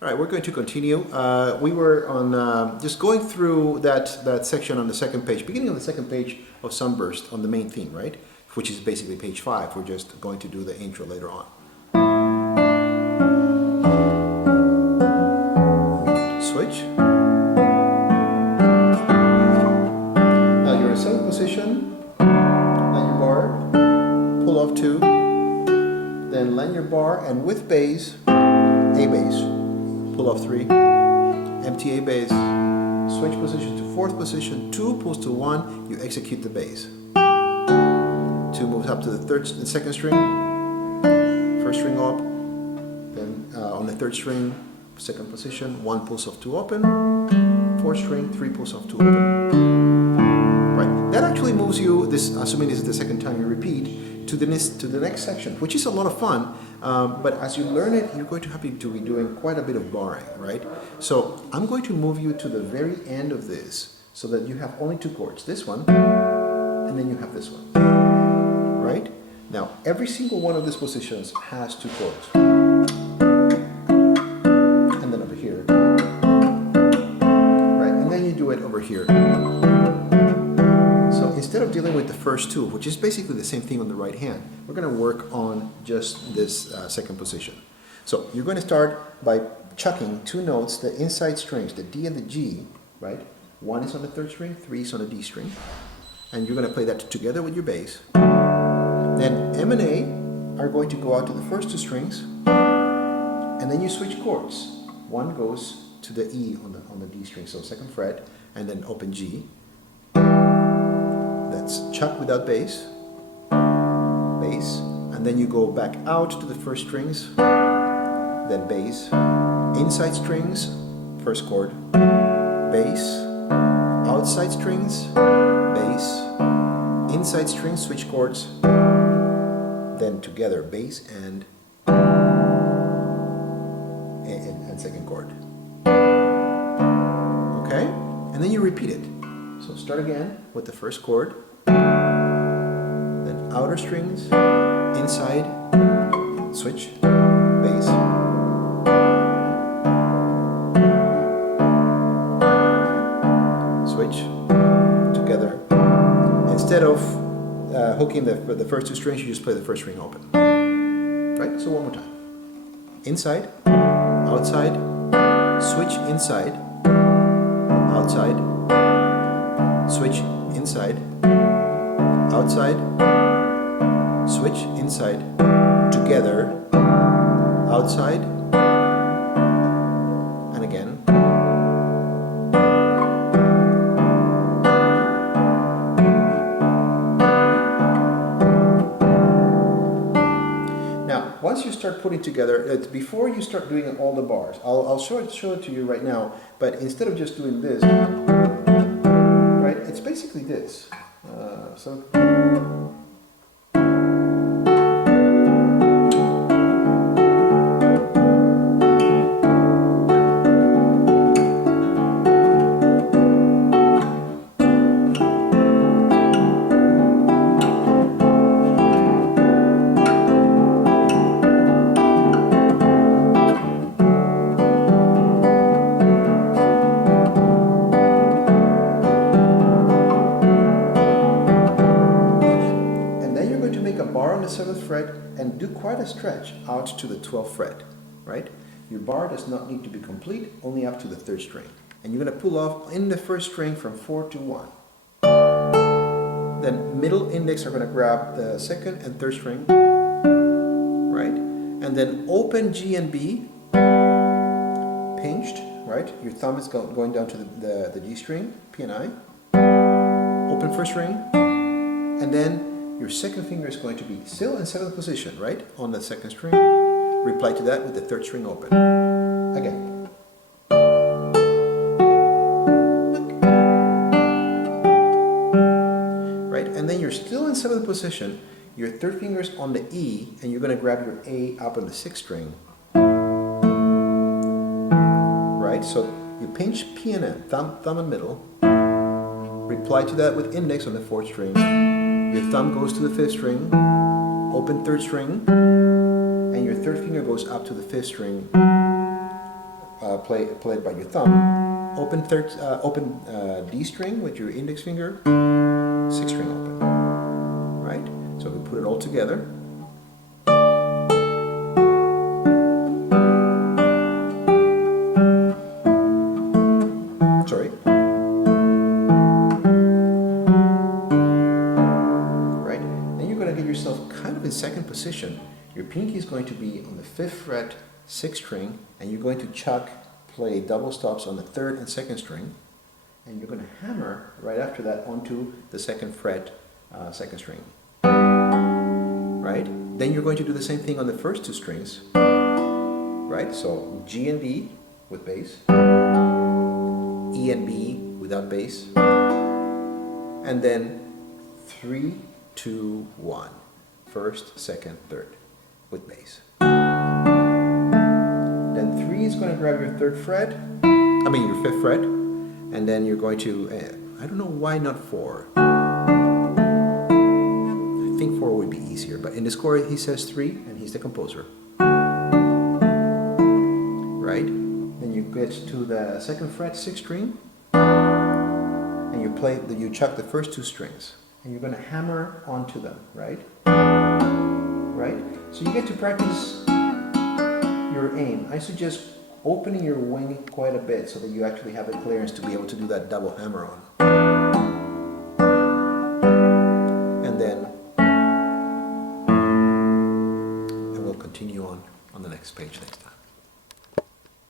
All right, we're going to continue. We were on just going through that section on the second page, beginning on the second page of Sunburst on the main theme, right? Which is basically page 5. We're just going to do the intro later on. Switch. Now you're in 7th position, land your bar, pull off 2, then land your bar, and with bass, A bass. Pull off 3, empty A bass, switch position to 4th position, 2 pulls to 1, you execute the bass. 2 moves up to the 2nd string, 1st string up, then on the 3rd string, 2nd position, 1 pulls off 2 open, 4th string, 3 pulls off 2 open. Right, that actually moves you, this, assuming this is the 2nd time you repeat, to the next section, which is a lot of fun. But as you learn it, you're going to have to be doing quite a bit of barring, right? So I'm going to move you to the very end of this so that you have only 2 chords. This one, and then you have this one, right? Now, every single one of these positions has 2 chords. And then over here, right? And then you do it over here. Instead of dealing with the first 2, which is basically the same thing on the right hand, we're going to work on just this 2nd position. So you're going to start by chucking 2 notes, the inside strings, the D and the G, right? 1 is on the 3rd string, 3 is on the D string. And you're going to play that together with your bass. Then M and A are going to go out to the first 2 strings. And then you switch chords. 1 goes to the E on the D string, so 2nd fret, and then open G. That's chuck without bass, bass, and then you go back out to the 1st strings, then bass, inside strings, 1st chord, bass, outside strings, bass, inside strings, switch chords, then together bass and 2nd chord. Okay? And then you repeat it. So start again with the 1st chord, then outer strings, inside, switch, bass, switch, together. Instead of hooking the first 2 strings, you just play the 1st string open. Right? So one more time. Inside, outside, switch inside, outside, switch inside, outside, switch inside, together, outside, and again. Now, once you start putting together, before you start doing all the bars, I'll show it to you right now, but instead of just doing this, it's basically this. and do quite a stretch out to the 12th fret, right? Your bar does not need to be complete, only up to the 3rd string. And you're going to pull off in the 1st string from 4 to 1. Then middle index are going to grab the 2nd and 3rd string, right? And then open G and B, pinched, right? Your thumb is going down to the G string, P and I. Open 1st string, and then your 2nd finger is going to be still in 7th position, right? On the 2nd string. Reply to that with the 3rd string open. Again. Right? And then you're still in 7th position. Your 3rd finger is on the E, and you're going to grab your A up on the 6th string. Right? So you pinch P and M, thumb and middle. Reply to that with index on the 4th string. Your thumb goes to the 5th string, open 3rd string, and your 3rd finger goes up to the 5th string, play it by your thumb. Open D string with your index finger, 6th string open, right? So we put it all together. Sorry. Right? Then you're going to get yourself kind of in second position. Your pinky is going to be on the 5th fret, 6th string, and you're going to play double stops on the 3rd and 2nd string, and you're going to hammer right after that onto the 2nd fret, 2nd string. Right? Then you're going to do the same thing on the first 2 strings. Right? So G and B with bass, E and B without bass, and then 3, 2, 1. 1st, 2nd, 3rd with bass. Then 3 is going to grab your 3rd fret, your 5th fret, and then you're going to, I don't know why not 4. I think 4 would be easier, but in the score he says 3, and he's the composer. Right? Then you get to the 2nd fret, 6th string, and you chuck the first 2 strings, and you're going to hammer onto them, right? Right? So you get to practice your aim. I suggest opening your wing quite a bit so that you actually have the clearance to be able to do that double hammer on. And we'll continue on the next page next time.